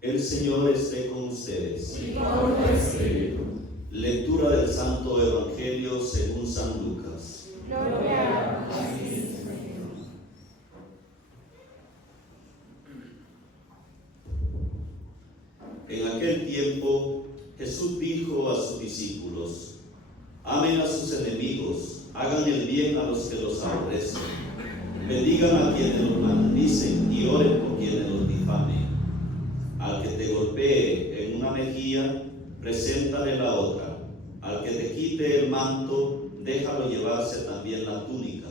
El Señor esté con ustedes. Y con tu espíritu. Lectura del Santo Evangelio según San Lucas. Gloria a ti, Señor. En aquel tiempo Jesús dijo a sus discípulos: amen a sus enemigos, hagan el bien a los que los aborrecen, bendigan a quienes los maldicen y oren por quienes los difamen. Al que te golpee en una mejilla, preséntale la otra. Al que te quite el manto, déjalo llevarse también la túnica.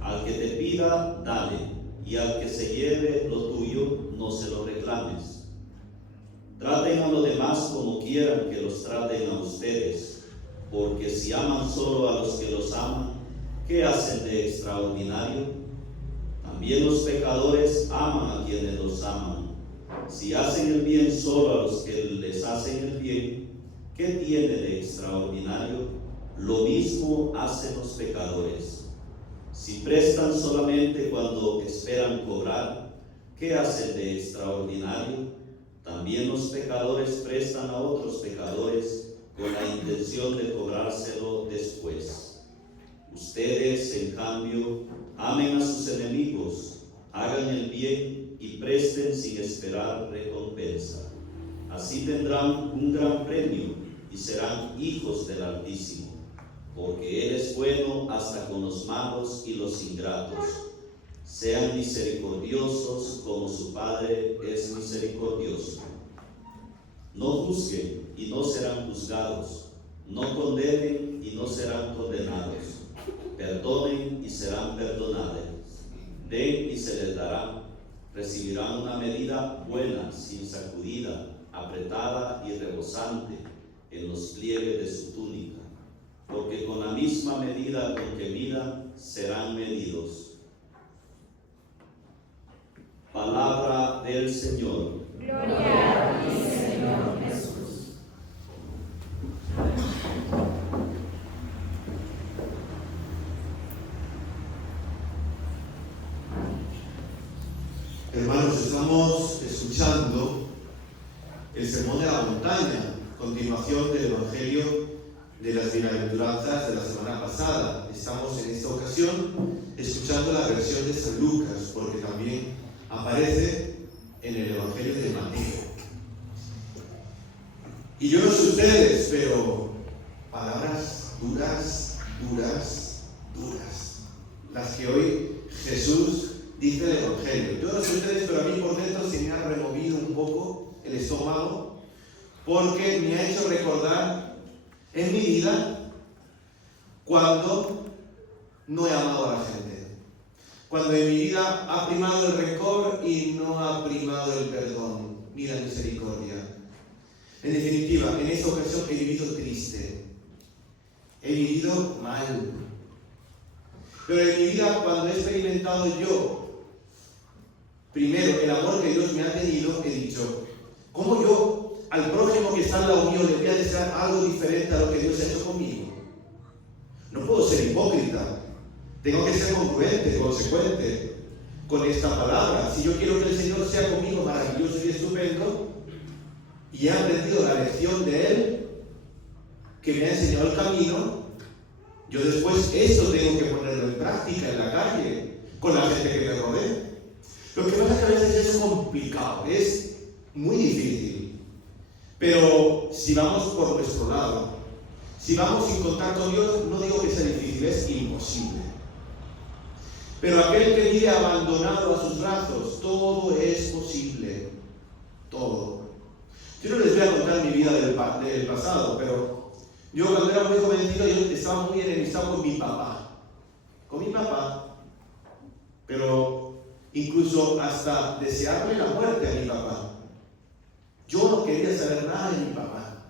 Al que te pida, dale, y al que se lleve lo tuyo, no se lo reclames. Traten a los demás como quieran que los traten a ustedes, porque si aman solo a los que los aman, ¿qué hacen de extraordinario? También los pecadores aman a quienes los aman. Si hacen el bien solo a los que les hacen el bien, ¿qué tiene de extraordinario? Lo mismo hacen los pecadores. Si prestan solamente cuando esperan cobrar, ¿qué hacen de extraordinario? También los pecadores prestan a otros pecadores con la intención de cobrárselo después. Ustedes, en cambio, amen a sus enemigos, hagan el bien y presten sin esperar recompensa. Así tendrán un gran premio y serán hijos del Altísimo, porque Él es bueno hasta con los malos y los ingratos. Sean misericordiosos como su Padre es misericordioso. No juzguen y no serán juzgados. No condenen y no serán condenados. Perdonen y serán perdonados. Den y se les dará. Recibirán una medida buena, sin sacudida, apretada y rebosante en los pliegues de su túnica. Porque con la misma medida con que midan, serán medidos. Palabra del Señor. Gloria a ti, Señor Jesús. Hermanos, estamos escuchando el Sermón de la Montaña, continuación del Evangelio de las Bienaventuranzas de la semana pasada. Estamos en esta ocasión escuchando la versión de San Lucas, porque también aparece en el Evangelio de Mateo. Y yo no sé ustedes, pero palabras duras, las que hoy Jesús dice el Evangelio. Yo no sé ustedes, pero a mí por dentro se me ha removido un poco el estómago, porque me ha hecho recordar en mi vida cuando no he amado a la gente, cuando en mi vida ha primado el rencor y no ha primado el perdón ni la misericordia. En definitiva, en esta ocasión he vivido triste, he vivido mal. Pero en mi vida, cuando he experimentado yo, primero, el amor que Dios me ha tenido, he dicho: ¿cómo yo al prójimo que está al lado mío le voy a desear algo diferente a lo que Dios ha hecho conmigo? No puedo ser hipócrita. Tengo que ser congruente, consecuente con esta palabra. Si yo quiero que el Señor sea conmigo maravilloso y estupendo, y he aprendido la lección de Él, que me ha enseñado el camino, yo después eso tengo que ponerlo en práctica en la calle, con la gente que me rodea. Lo que pasa es que a veces es complicado, es muy difícil. Pero si vamos por nuestro lado, si vamos sin contar con Dios, no digo que sea difícil, es imposible. Pero aquel que vive abandonado a sus brazos, todo es posible. Todo. Yo no les voy a contar mi vida del pasado, pero yo cuando era muy jovencito yo estaba muy enemistado con mi papá. con mi papá, pero incluso hasta desearle la muerte a mi papá. Yo no quería saber nada de mi papá.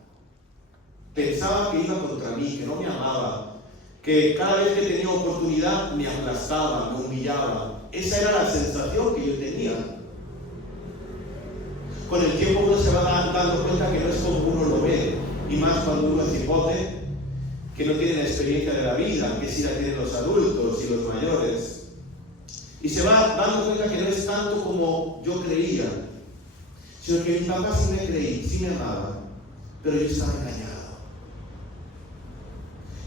Pensaba que iba contra mí, que no me amaba, que cada vez que tenía oportunidad me aplastaba, me humillaba. Esa era la sensación que yo tenía. Con el tiempo uno se va dando cuenta que no es como uno lo ve, y más cuando uno es hipote, que no tiene la experiencia de la vida, que sí la tienen los adultos y los mayores. Y se va dando cuenta que no es tanto como yo creía, sino que mi papá sí me creí, sí me amaba, pero yo estaba engañado.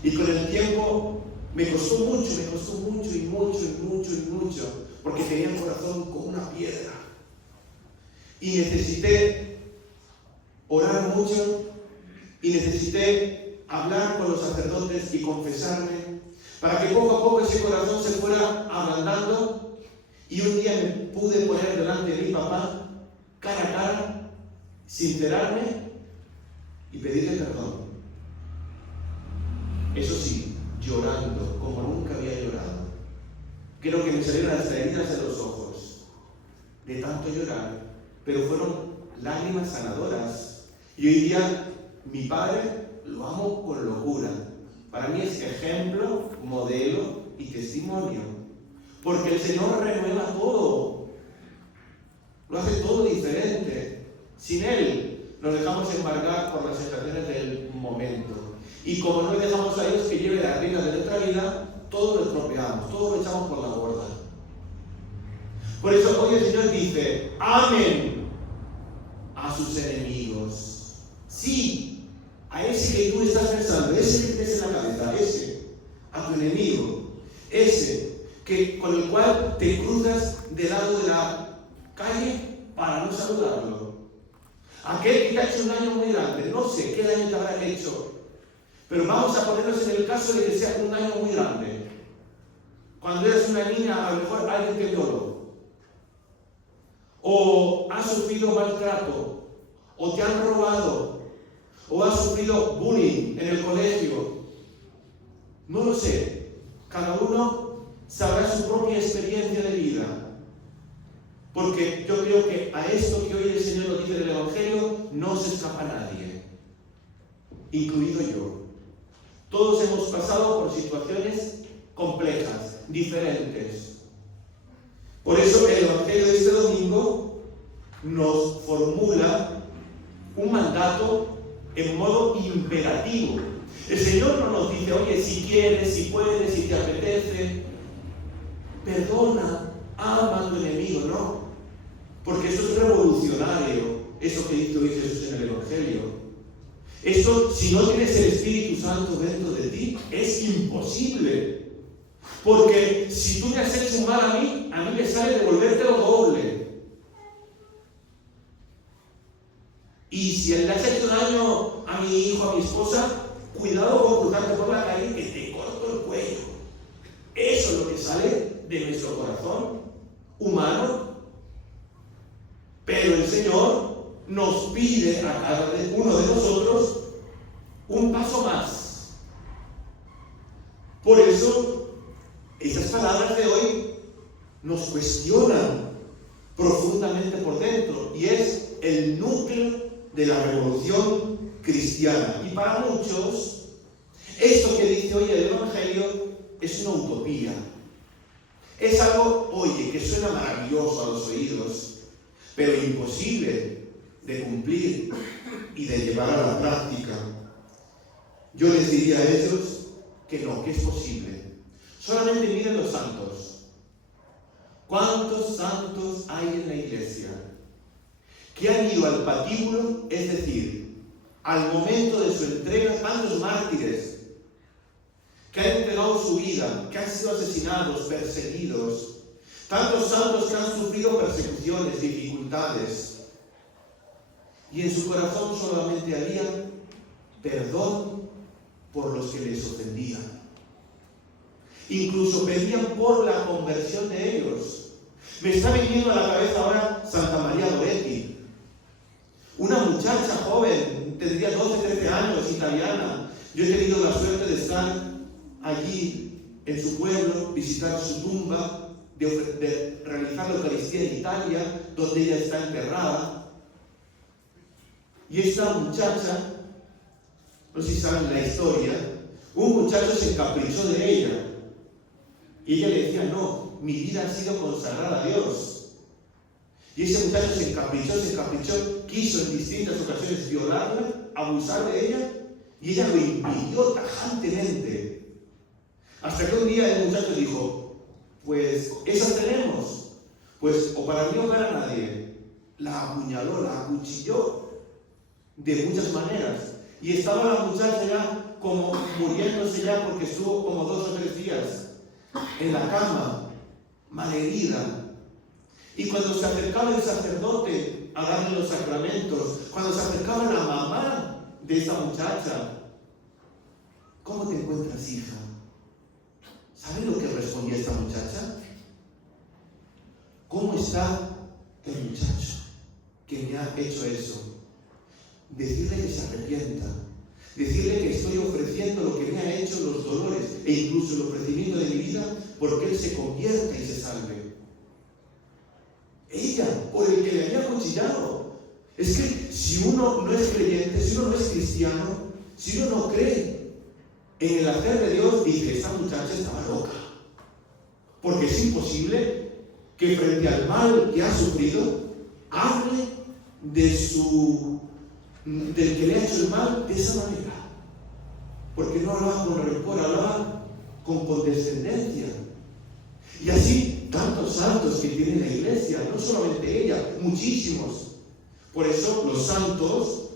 Y con el tiempo me costó mucho, porque tenía el corazón como una piedra. Y necesité orar mucho, y necesité hablar con los sacerdotes y confesarme, para que poco a poco ese corazón se fuera ablandando, y un día me pude poner delante de mi papá, cara a cara, sincerarme y pedirle perdón. Eso sí, llorando como nunca había llorado. Creo que me salieron las heridas de los ojos de tanto llorar, pero fueron lágrimas sanadoras. Y hoy día mi padre lo amo con locura. Para mí es ejemplo, modelo y testimonio, porque el Señor renueva todo, lo hace todo diferente. Sin Él nos dejamos embargar por las sensaciones del momento, y como no le dejamos a Dios que lleve las riendas de nuestra vida, todo lo estropeamos, todo lo echamos por la borda. Por eso hoy el Señor dice: amen a sus enemigos. Sí, a ese que tú estás pensando, ese que tienes en la cabeza, ese, a tu enemigo, ese con el cual te cruzas del lado de la calle para no saludarlo. Aquel que te ha hecho un daño muy grande, no sé qué daño te habrá hecho, pero vamos a ponernos en el caso de que sea un daño muy grande. Cuando eres una niña, a lo mejor alguien te violó, o has sufrido maltrato, o te han robado, o has sufrido bullying en el colegio. No lo sé, cada uno sabrá su propia experiencia de vida, porque yo creo que a esto que hoy el Señor nos dice del Evangelio no se escapa nadie, incluido yo. Todos hemos pasado por situaciones complejas, diferentes. Por eso el Evangelio de este domingo nos formula un mandato en modo imperativo. El Señor no nos dice: oye, si quieres, si puedes, si te apetece, perdona, ama a tu enemigo. No, porque eso es revolucionario, eso que dice hoy Jesús en el Evangelio. Esto, si no tienes el Espíritu Santo dentro de ti, es imposible. Porque si tú me has hecho un mal a mí me sale devolvértelo doble. Y si le has hecho daño a mi hijo, a mi esposa, cuidado con cruzarte por la calle, que te corto el cuello. Eso es lo que sale de nuestro corazón humano. Pero el Señor nos pide a cada uno de nosotros un paso más. Por eso, esas palabras de hoy nos cuestionan profundamente por dentro, y es el núcleo de la revolución cristiana. Y para muchos, esto que dice hoy el Evangelio es una utopía. Es algo, oye, que suena maravilloso a los oídos, pero imposible de cumplir y de llevar a la práctica. Yo les diría a ellos que no, que es posible. Solamente miren los santos. ¿Cuántos santos hay en la iglesia que han ido al patíbulo, es decir, al momento de su entrega? Tantos mártires que han entregado su vida, que han sido asesinados, perseguidos, tantos santos que han sufrido persecuciones, dificultades, y en su corazón solamente había perdón por los que les ofendían. Incluso pedían por la conversión de ellos. Me está viniendo a la cabeza ahora Santa María Goretti, una muchacha joven, tendría 12, 13 años, italiana. Yo he tenido la suerte de estar allí en su pueblo, visitar su tumba, de realizar la Eucaristía en Italia, donde ella está enterrada. Y esta muchacha, no sé si saben la historia, un muchacho se encaprichó de ella. Y ella le decía, no, mi vida ha sido consagrada a Dios. Y ese muchacho se encaprichó, quiso en distintas ocasiones violarla, abusar de ella, y ella lo impidió tajantemente. Hasta que un día el muchacho dijo, pues esas tenemos, pues o para mí o para nadie. La apuñaló, la acuchilló de muchas maneras. Y estaba la muchacha ya como muriéndose ya porque estuvo como 2 o 3 días en la cama, malherida. Y cuando se acercaba el sacerdote a darle los sacramentos, cuando se acercaba la mamá de esa muchacha, ¿cómo te encuentras, hija? ¿Saben lo que respondía esta muchacha? ¿Cómo está el muchacho que me ha hecho eso? Decirle que se arrepienta, decirle que estoy ofreciendo lo que me ha hecho, los dolores e incluso el ofrecimiento de mi vida, porque él se convierta y se salve. Ella, por el que le había acuchillado. Es que si uno no es creyente, si uno no es cristiano, si uno no cree en el hacer de Dios, dice, esta muchacha estaba loca. Porque es imposible que frente al mal que ha sufrido, hable del que le ha hecho el mal de esa manera. Porque no hablaba con rencor, hablaba con condescendencia. Y así, tantos santos que tiene la iglesia, no solamente ella, muchísimos. Por eso los santos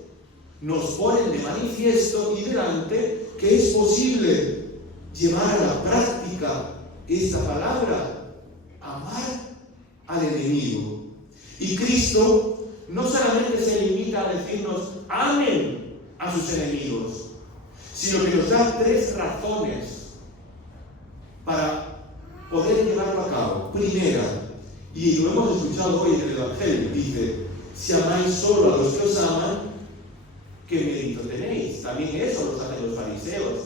nos ponen de manifiesto y delante que es posible llevar a la práctica esta palabra, amar al enemigo. Y Cristo no solamente se limita a decirnos amen a sus enemigos, sino que nos da 3 razones para poder llevarlo a cabo. Primera, y lo hemos escuchado hoy en el Evangelio, dice, si amáis solo a los que os aman, ¿qué mérito tenéis? También eso lo hacen los fariseos,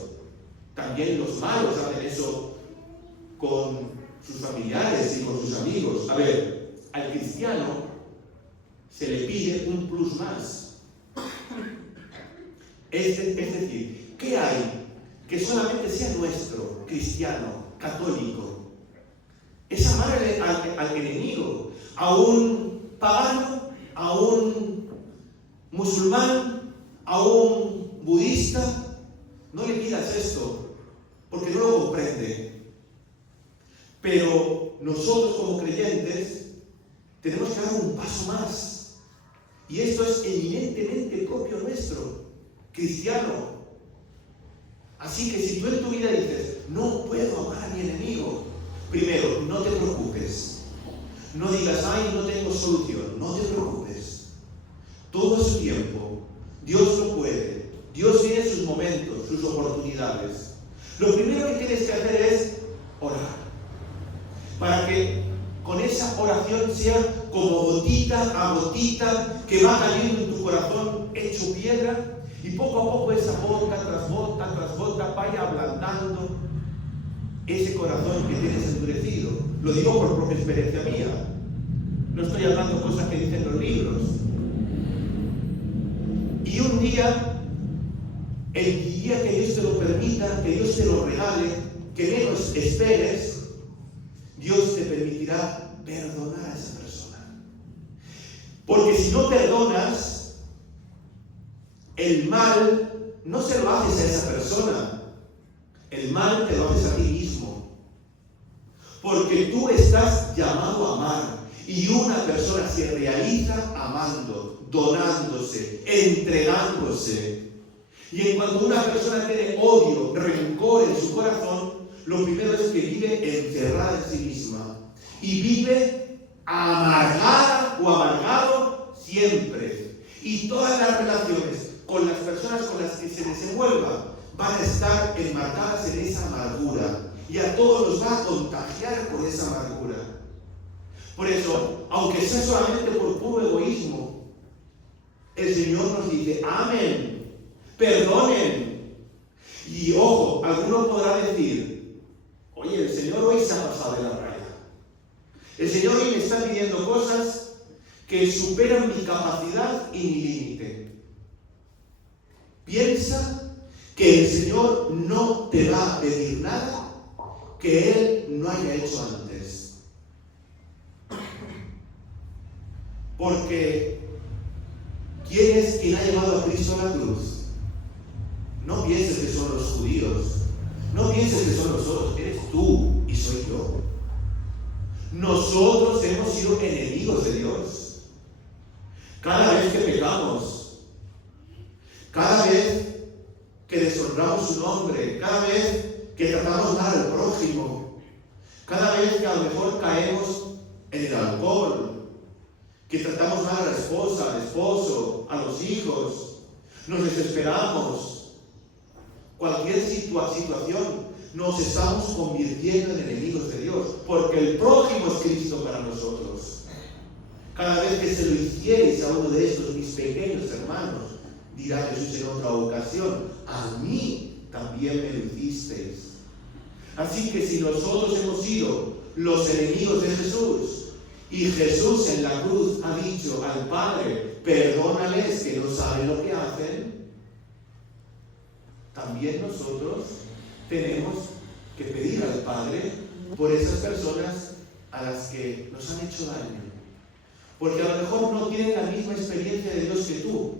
también los malos hacen eso con sus familiares y con sus amigos. A ver, al cristiano se le pide un plus más. Es decir, ¿qué hay que solamente sea nuestro, cristiano, católico? Es amar al enemigo, a un pagano, a un musulmán, a un budista. No le pidas esto, porque no lo comprende. Pero nosotros como creyentes tenemos que dar un paso más. Y esto es eminentemente propio nuestro, cristiano. Así que si tú en tu vida dices, no puedo amar a mi enemigo, primero, no te preocupes. No digas, ay, no tengo solución. No te preocupes. Todo a su tiempo. Dios lo puede. Dios tiene sus momentos, sus oportunidades. Lo primero que tienes que hacer es orar. Para que con esa oración sea como gotita a gotita que va cayendo en tu corazón hecho piedra, y poco a poco esa gota tras gota tras gota vaya ablandando ese corazón que tienes endurecido. Lo digo por propia experiencia mía. No estoy hablando cosas que dicen los libros. Y un día, el día que Dios te lo permita, que Dios te lo regale, que menos esperes, Dios te permitirá perdonar a esa persona. Porque si no perdonas, el mal no se lo haces a esa persona. El mal te lo haces a ti mismo. Porque tú estás llamado a amar. Y una persona se realiza amando, donándose, entregándose. Y en cuanto una persona tiene odio, rencor en su corazón, lo primero es que vive encerrada en sí misma. Y vive amargada o amargado siempre. Y todas las relaciones con las personas con las que se desenvuelva van a estar enmarcadas en esa amargura. Y a todos los va a contagiar por esa amargura. Por eso, aunque sea solamente por puro egoísmo, el Señor nos dice, amen, perdonen. Y ojo, alguno podrá decir, Oye, el Señor hoy se ha pasado de la raya. El Señor hoy me está pidiendo cosas que superan mi capacidad y mi límite. Piensa que el Señor no te va a pedir nada que Él no haya hecho antes. Porque ¿quién es quien ha llevado a Cristo a la cruz? No pienses que son los judíos. No pienses que son nosotros. Eres tú y soy yo. Nosotros hemos sido enemigos de Dios. Cada vez que pecamos, cada vez que deshonramos su nombre, cada vez que tratamos mal al prójimo, cada vez que a lo mejor caemos en el alcohol, que tratamos mal a la esposa, al esposo, a los hijos, nos desesperamos. Cualquier situación, nos estamos convirtiendo en enemigos de Dios, porque el prójimo es Cristo para nosotros. Cada vez que se lo hicierais a uno de estos mis pequeños hermanos, dirá Jesús en otra ocasión, a mí también me lo hicisteis. Así que si nosotros hemos sido los enemigos de Jesús, y Jesús en la cruz ha dicho al Padre, perdónales que no saben lo que hacen, también nosotros tenemos que pedir al Padre por esas personas a las que nos han hecho daño. Porque a lo mejor no tienen la misma experiencia de Dios que tú.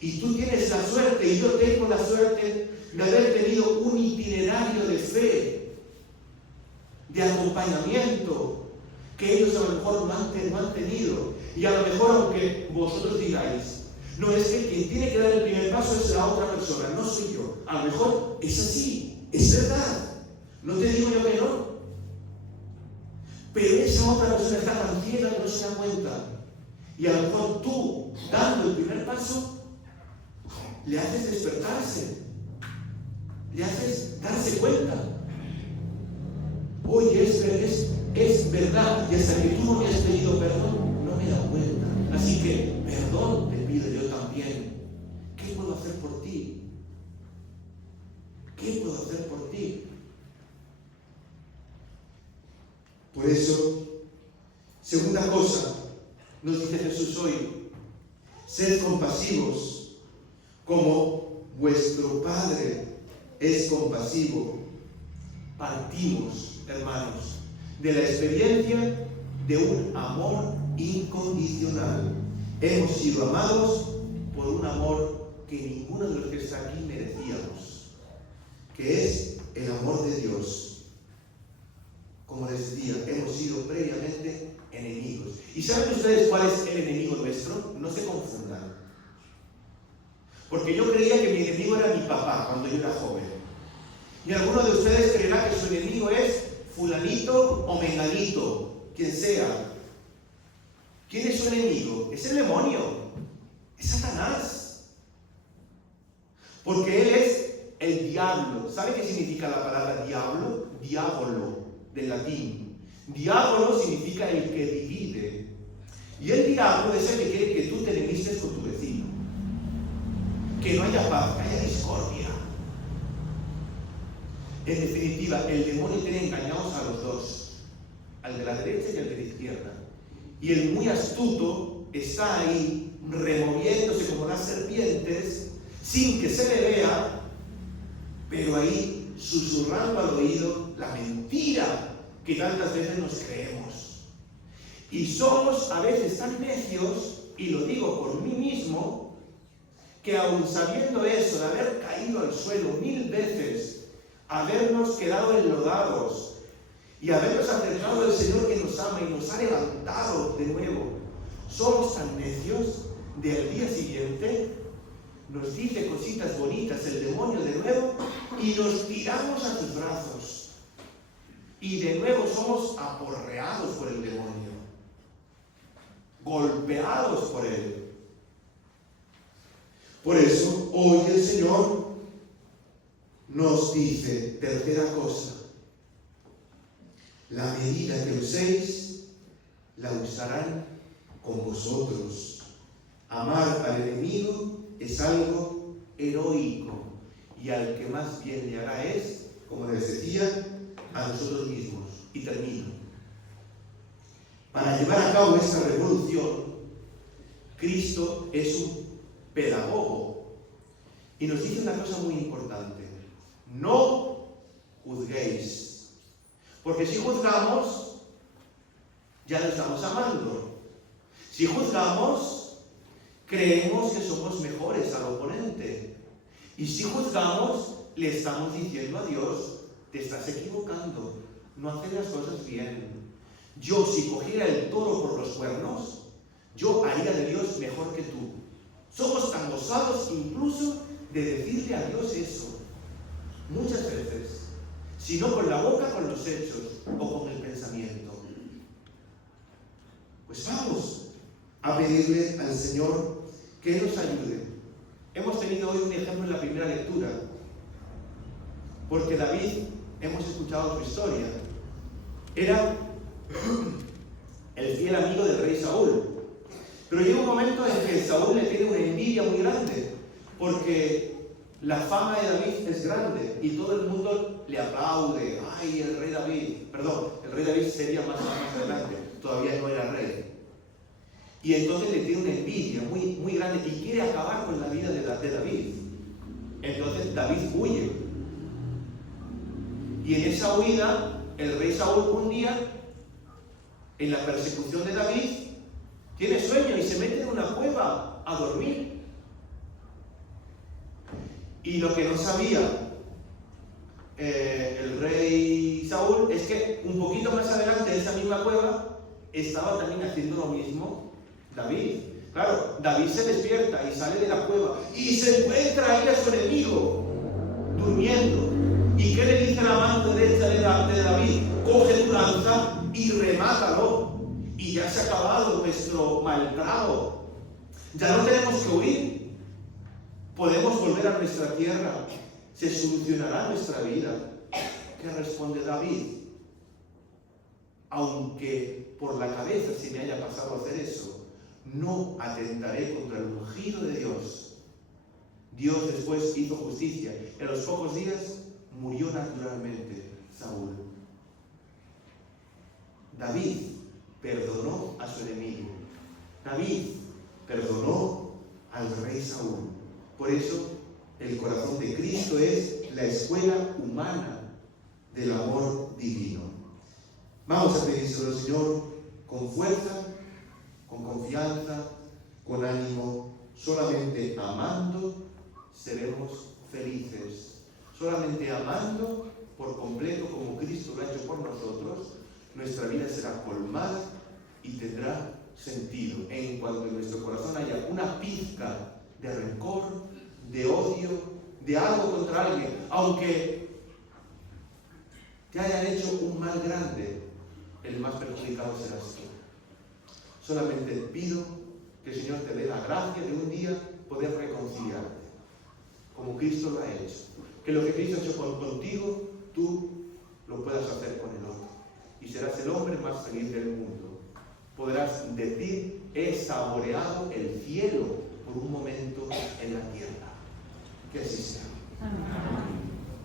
Y tú tienes la suerte, y yo tengo la suerte de haber tenido un itinerario de fe, de acompañamiento, que ellos a lo mejor no han tenido. Y a lo mejor aunque vosotros digáis, no, es que quien tiene que dar el primer paso es la otra persona, no soy yo. A lo mejor es así, es verdad. No te digo yo que no. Pero esa otra persona está tan ciega que no se da cuenta. Y a lo mejor tú, dando el primer paso, le haces despertarse. Le haces darse cuenta. Oye, es verdad. Y hasta que tú no me has pedido perdón, no me he dado cuenta. Así que, perdón te pido yo también. ¿Qué puedo hacer por ti? ¿Qué puedo hacer por ti? Por eso, segunda cosa, nos dice Jesús hoy, sed compasivos como vuestro Padre es compasivo. Partimos, hermanos, de la experiencia de un amor incondicional. Hemos sido amados por un amor que ninguno de los que está aquí merecíamos, que es el amor de Dios. Como les decía, hemos sido previamente enemigos. ¿Y saben ustedes cuál es el enemigo nuestro? No se confundan. Porque yo creía que mi enemigo era mi papá cuando yo era joven. Y alguno de ustedes creerá que su enemigo es fulanito o menganito, quien sea. ¿Quién es su enemigo? Es el demonio, es Satanás. Porque él es el diablo. ¿Sabe qué significa la palabra diablo? Diabolo, del latín. Diablo significa el que divide. Y el diablo es el que quiere que tú te enemistes con tu vecino. Que no haya paz, que haya discordia. En definitiva, el demonio tiene engañados a los dos, al de la derecha y al de la izquierda. Y el muy astuto está ahí removiéndose como las serpientes sin que se le vea, pero ahí susurrando al oído la mentira que tantas veces nos creemos. Y somos a veces tan necios, y lo digo por mí mismo, que aun sabiendo eso, de haber caído al suelo 1000 veces, habernos quedado enlodados y habernos acercado al Señor que nos ama y nos ha levantado de nuevo, somos tan necios de al día siguiente nos dice cositas bonitas el demonio de nuevo y nos tiramos a sus brazos y de nuevo somos aporreados por el demonio, golpeados por él. Por eso hoy el Señor nos dice, tercera cosa, la medida que uséis, la usarán con vosotros. Amar al enemigo es algo heroico y al que más bien le hará es, como les decía, a nosotros mismos. Y termino. Para llevar a cabo esta revolución, Cristo es un pedagogo. Y nos dice una cosa muy importante. No juzguéis. Porque si juzgamos, ya no estamos amando. Si juzgamos, creemos que somos mejores al oponente. Y si juzgamos, le estamos diciendo a Dios, te estás equivocando, no haces las cosas bien. Yo, si cogiera el toro por los cuernos, yo haría de Dios mejor que tú. Somos tan gozados incluso de decirle a Dios eso. Muchas veces. Si no con la boca, con los hechos o con el pensamiento. Pues vamos a pedirle al Señor que nos ayude. Hemos tenido hoy un ejemplo en la primera lectura, porque David, hemos escuchado su historia, era el fiel amigo del rey Saúl. Pero llega un momento en que Saúl le tiene una envidia muy grande, porque la fama de David es grande y todo el mundo le aplaude. ¡Ay, el rey David! Perdón, el rey David sería más adelante, todavía no era rey. Y entonces le tiene una envidia muy, muy grande y quiere acabar con la vida de David. Entonces David huye. Y en esa huida, el rey Saúl un día, en la persecución de David, tiene sueño y se mete en una cueva a dormir. Y lo que no sabía el rey Saúl es que un poquito más adelante de esa misma cueva estaba también haciendo lo mismo David. Claro, David se despierta y sale de la cueva y se encuentra ahí a su enemigo durmiendo. ¿Y qué le dice la mano derecha de David? Coge tu lanza y remátalo. Y ya se ha acabado nuestro maltrato. Ya no tenemos que huir. Podemos volver a nuestra tierra. Se solucionará nuestra vida. ¿Qué responde David? Aunque por la cabeza se me haya pasado hacer eso, no atentaré contra el ungido de Dios. Dios después hizo justicia. En los pocos días murió naturalmente Saúl. David perdonó a su enemigo. David perdonó al rey Saúl. Por eso el corazón de Cristo es la escuela humana del amor divino. Vamos a pedírselo al Señor con fuerza, con confianza, con ánimo. Solamente amando seremos felices. Solamente amando por completo como Cristo lo ha hecho por nosotros, nuestra vida será colmada y tendrá sentido. En cuanto en nuestro corazón haya una pizca de rencor, de odio, de algo contra alguien, aunque te hayan hecho un mal grande, el más perjudicado serás tú. Solamente pido que el Señor te dé la gracia de un día poder reconciliarte, como Cristo lo ha hecho. Que lo que Cristo ha hecho contigo, tú lo puedas hacer con el otro. Y serás el hombre más feliz del mundo. Podrás decir, he saboreado el cielo por un momento en la tierra. Que así sea. Amén.